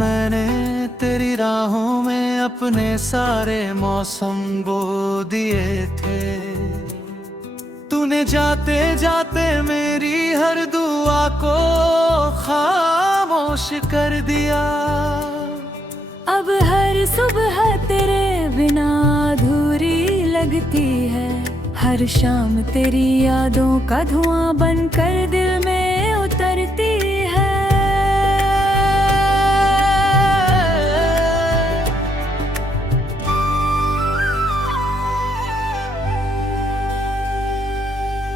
मैंने तेरी राहों में अपने सारे मौसम बो दिए थे। तूने जाते जाते मेरी हर दुआ को खामोश कर दिया। अब हर सुबह तेरे बिना अधूरी लगती है। हर शाम तेरी यादों का धुआं बनकर दिल में उतरती है।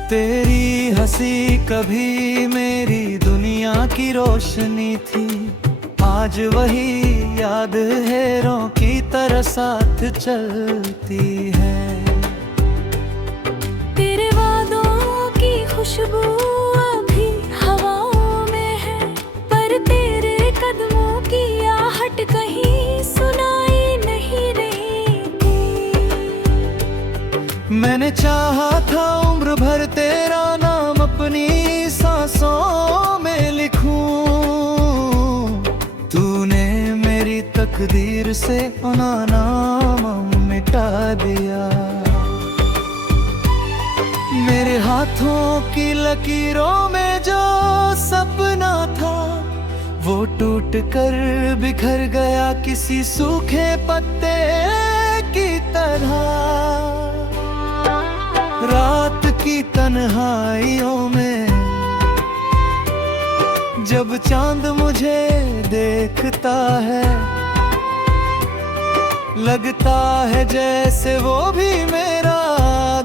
तेरी हंसी कभी मेरी दुनिया की रोशनी थी। आज वही याद हेरों की तरह साथ चलती है। तेरे वादों की खुशबू अभी हवाओं में है, पर तेरे कदमों की आहट कहीं सुनाई नहीं देती। मैंने चाहा था उम्र भर तेरा नाम अपनी सांसों में लिखूं। तूने मेरी तकदीर से अपना नाम मिटा दिया। मेरे हाथों की लकीरों में जो सपना था, वो टूट कर बिखर गया किसी सूखे पत्ते की तरह। रात की तन्हाइयों में जब चांद मुझे देखता है, लगता है जैसे वो भी मेरा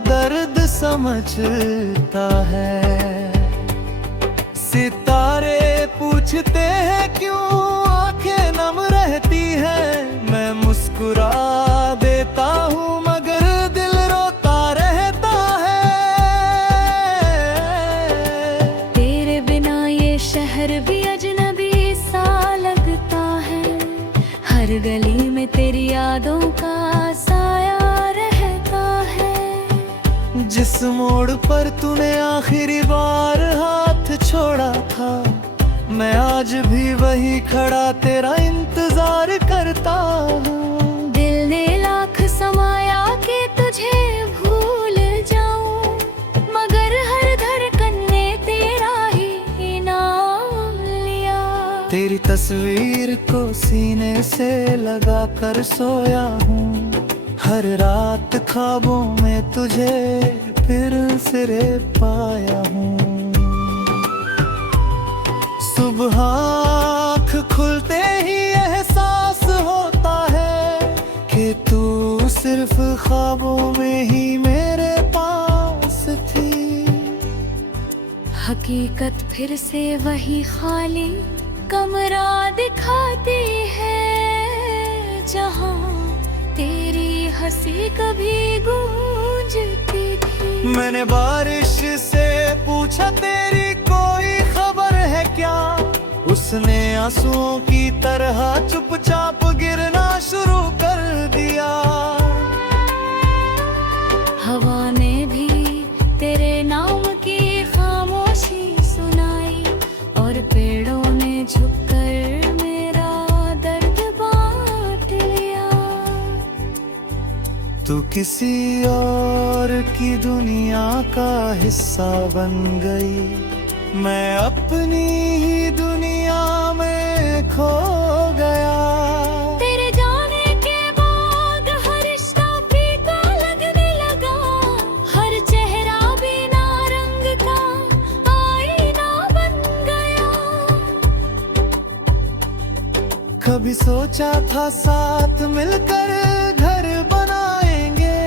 दर्द समझता है। सितारे पूछते हैं क्यों आंखें नम रहती हैं। मैं मुस्कुरा देता हूँ मगर दिल रोता रहता है। तेरे बिना ये शहर भी अजनबी सा लगता है। हर गली में तेरी यादों का साया रहता है। जिस मोड़ पर तूने आखिरी बार हाथ छोड़ा था, मैं आज भी वही खड़ा तेरा इंतजार करता हूँ। दिल ने लाख समाया कि तुझे भूल जाऊं, मगर हर धड़कन ने तेरा ही नाम लिया। तेरी तस्वीर को सीने से लगा कर सोया हूँ। हर रात ख्वाबों में तुझे फिर सिरे पाया हूँ। सुबह आँख खुलते ही एहसास होता है कि तू सिर्फ ख्वाबों में ही मेरे पास थी। हकीकत फिर से वही खाली कमरा दिखाती है, जहाँ तेरी हंसी कभी गूंजती थी। मैंने बारिश से पूछा तेरी कोई खबर है क्या। उसने आंसुओं की तरह चुपचाप गिरना शुरू कर दिया। हवा ने भी तेरे नाम की खामोशी सुनाई, और पेड़ों ने झुककर मेरा दर्द बांट लिया। तू किसी और की दुनिया का हिस्सा बन गई। मैं अपनी ही दुनिया में खो गया। तेरे जाने के बाद हर रिश्ता फीका लगने लगा। हर चेहरा बिना रंग का आईना बन गया। कभी सोचा था साथ मिलकर घर बनाएंगे।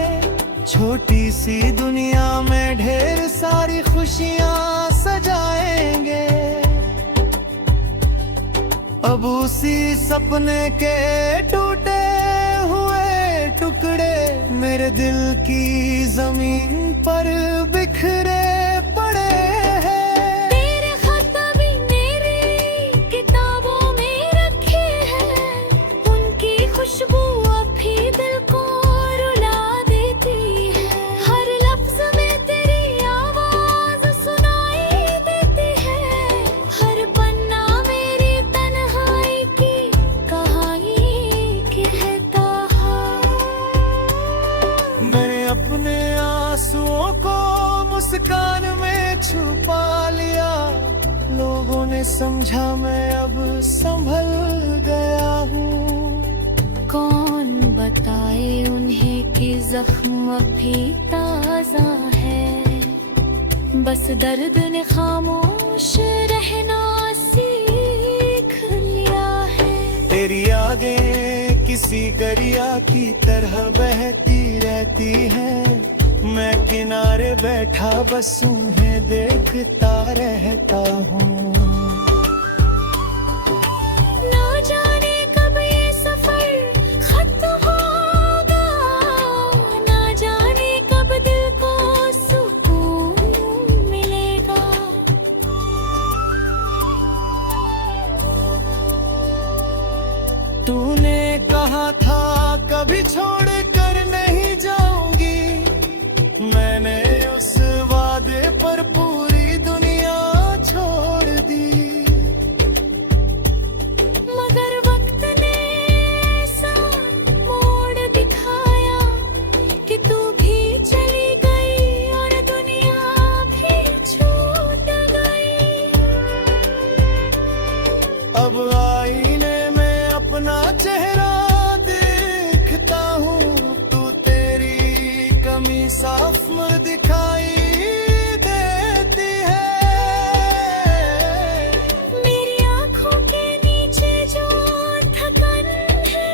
छोटी सी दुनिया में ढेर सारी खुशियाँ सजाएंगे। अब उसी सपने के टूटे हुए टुकड़े मेरे दिल की जमीन पर बिखरे पड़े हैं। तेरे खत भी मेरी किताबों में रखे हैं। उनकी खुशबू अब भी दिल को रुला देती है। हर लफ्ज में तेरी आवाज सुनाई देती है। हर पन्ना मेरी तन्हाई की आंसुओं को मुस्कान में छुपा लिया। लोगों ने समझा मैं अब संभल गया हूँ। कौन बताए उन्हें कि जख्म अभी ताजा है, बस दर्द ने खामोश रहना सीख लिया है। तेरी यादें किसी दरिया की तरह बहती रहती है। मैं किनारे बैठा बस उन्हें देखता रहता हूँ। ना जाने कब ये सफर खत्म होगा, ना जाने कब दिल को सुकून मिलेगा। तूने कहा था कभी छोड़ कर नहीं जाऊंगी। मैंने उस वादे पर पूरी दुनिया छोड़ दी। मगर वक्त ने ऐसा मोड़ दिखाया कि तू भी चली गई और दुनिया भी छूट गई। अब आईने में अपना चेहरा देखता हूँ। तू तेरी कमी साफ दिखाई देती है। मेरी आँखों के नीचे जो थकन है,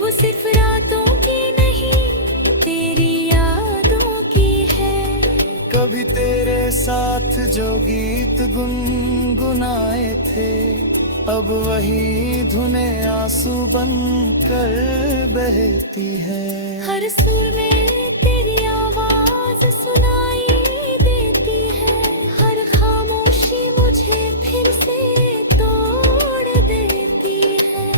वो सिर्फ रातों की नहीं तेरी यादों की है। कभी तेरे साथ जो गीत गुनगुनाए थे, अब वही धुनें आंसू बनकर बहती है। हर सुर में तेरी आवाज सुनाई देती है। हर खामोशी मुझे फिर से तोड़ देती है।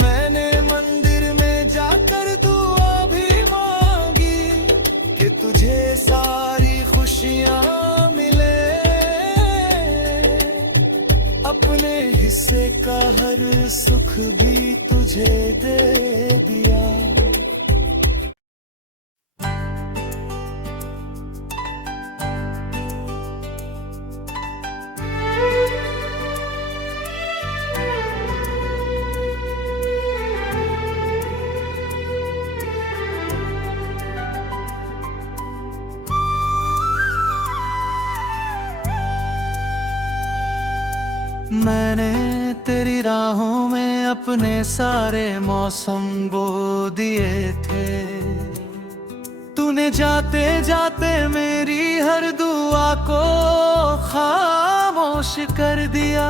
मैंने मंदिर में जाकर दुआ भी मांगी कि तुझे सारी खुशियाँ मिले। अपने हिस्से का हर सुख भी तुझे दे दिया। मैंने तेरी राहों में अपने सारे मौसम बो दिए थे। तूने जाते जाते मेरी हर दुआ को खामोश कर दिया।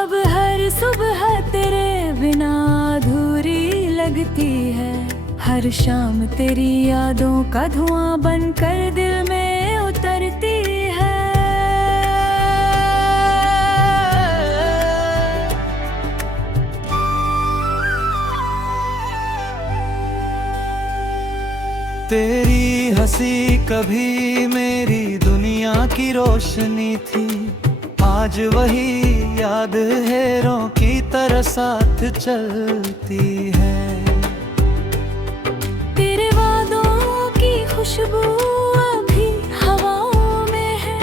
अब हर सुबह तेरे बिना अधूरी लगती है। हर शाम तेरी यादों का धुआं बनकर दिल में उतरती है। तेरी हंसी कभी मेरी दुनिया की रोशनी थी। आज वही याद हेरों की तरह साथ चलती है। तेरे वादों की खुशबू अभी हवाओं में है,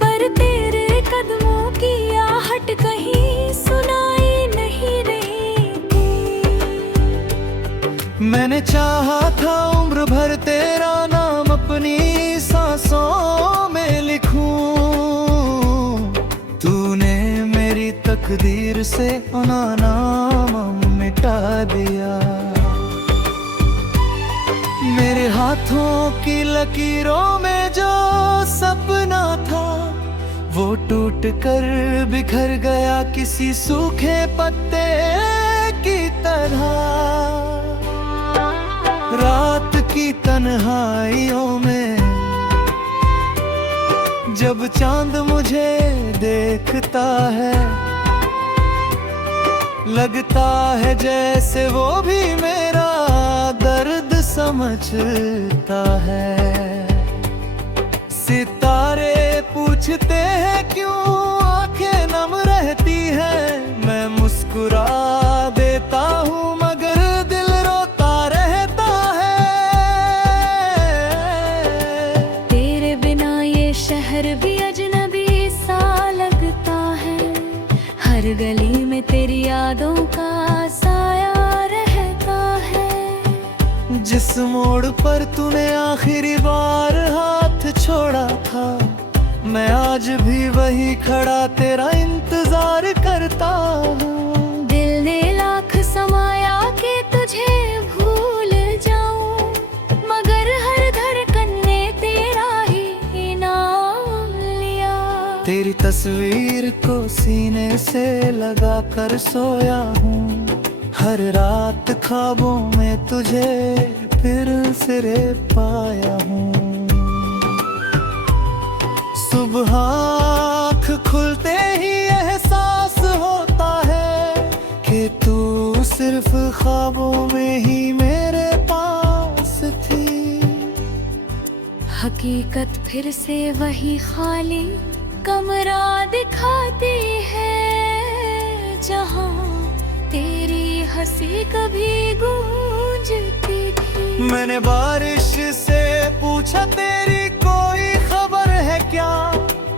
पर तेरे कदमों की आहट कहीं सुनाई नहीं रही थी। मैंने चाहा था उम्र भर तेरा नाम अपनी सांसों में लिखूं। तूने मेरी तकदीर से अपना नाम मिटा दिया। मेरे हाथों की लकीरों में जो सपना था, वो टूट कर बिखर गया किसी सूखे पत्ते की तरह। रात की तन्हाइयों में जब चांद मुझे देखता है, लगता है जैसे वो भी मेरा दर्द समझता है। सितारे पूछते हैं क्यों आंखें नम रहती हैं। मैं मुस्कुरा देता हूँ मगर दिल रोता जिस मोड़ पर तूने आखिरी बार हाथ छोड़ा था, मैं आज भी वही खड़ा तेरा इंतजार करता हूँ। दिल ने लाख समाया कि तुझे भूल जाऊं, मगर हर धड़कन ने तेरा ही नाम लिया। तेरी तस्वीर को सीने से लगा कर सोया हूँ, हर रात ख्वाबों में तुझे फिर से पाया हूँ। सुबह आँख खुलते ही एहसास होता है कि तू सिर्फ ख्वाबों में ही मेरे पास थी। हकीकत फिर से वही खाली कमरा दिखाती है, जहाँ तेरी हंसी कभी गूंजती थी। मैंने बारिश से पूछा तेरी कोई खबर है क्या,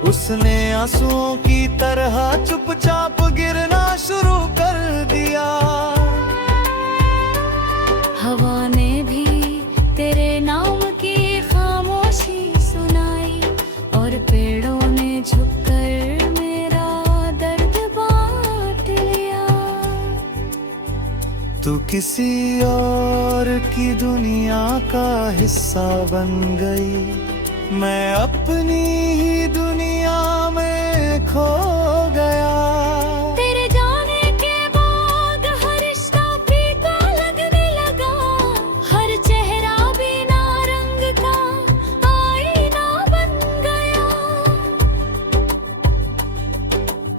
उसने आंसुओं की तरह चुपचाप गिरना शुरू कर दिया। हवा ने भी तेरे नाम की खामोशी सुनाई, और पेड़ों ने झुककर मेरा दर्द बांट लिया। तू किसी और की दुनिया का हिस्सा बन गई, मैं अपनी ही दुनिया में खो गया। तेरे जाने के बाद हर रिश्ता फीका लगने लगा, हर चेहरा बिना रंग का आईना बन गया।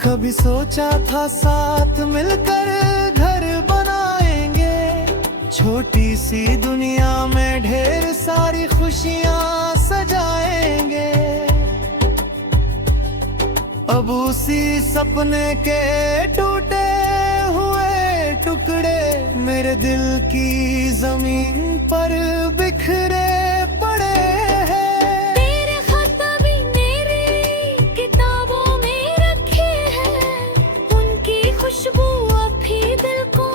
कभी सोचा था साथ मिलकर घर बनाएंगे, छोटी सी दुनिया में ढेर सारी खुशियाँ सजाएंगे। अब उसी सपने के टूटे हुए टुकड़े मेरे दिल की जमीन पर बिखरे पड़े हैं। तेरे खत भी मेरी किताबों में रखे हैं, उनकी खुशबू अब भी दिल को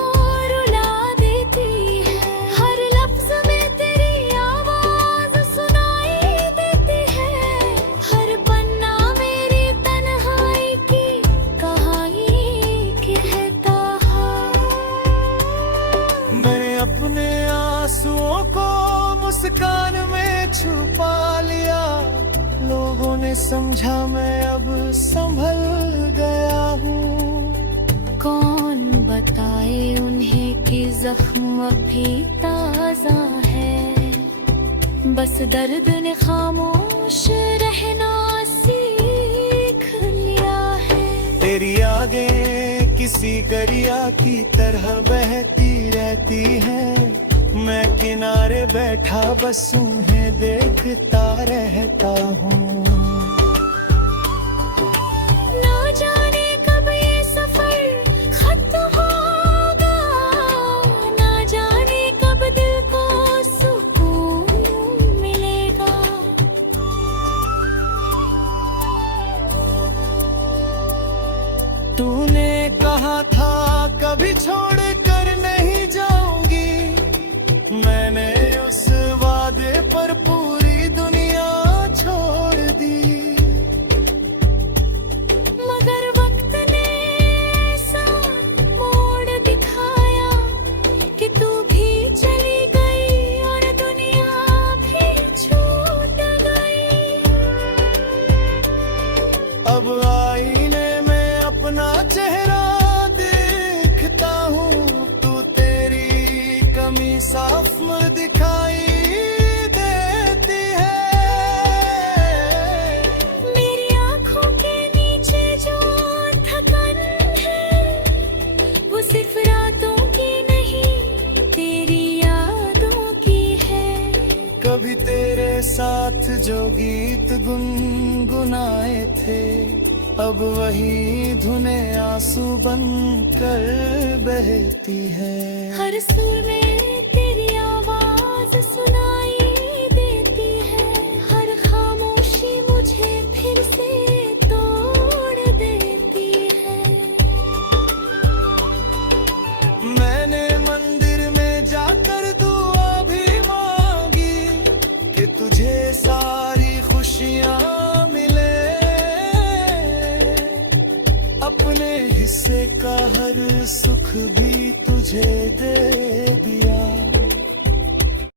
रुला देती है। हर लफ्ज में तेरी आवाज सुनाई देती है, हर पन्ना मेरी तन्हाई की कहानी कहता है। मैंने अपने आंसुओं को मुस्कान में छुपा लिया, लोगों ने समझा मैं अब संभल गया हूँ। कौन बताए उन्हें कि जख्म अब भी ताजा है, बस दर्द ने खामोश रहना सीख लिया है। तेरी यादें किसी दरिया की तरह बहती रहती है, मैं किनारे बैठा बस उन्हें देखता रहता हूँ। ना जाने कब ये सफर खत्म होगा, ना जाने कब दिल को सुकून मिलेगा। तूने कहा था कभी छोड़ कर नहीं जाऊंगी, मैंने उस वादे पर पूरी दुनिया छोड़ दी। मगर वक्त ने ऐसा मोड़ दिखाया कि तू भी चली गई और दुनिया भी छूट गई। अब आईने में अपना चेहरा देखता हूँ, तू तेरी कमी साफ दिखाई देती है। मेरी आंखों के नीचे जो थकन है, वो सिर्फ रातों की नहीं तेरी यादों की है। कभी तेरे साथ जो गीत गुनगुनाए थे, अब वही धुनें आंसू बन कर बहती है। हर सुर में तेरी आवाज सुनाई देती है, हर खामोशी मुझे फिर से तोड़ देती है। मैंने मंदिर में जाकर दुआ भी का हर सुख भी तुझे दे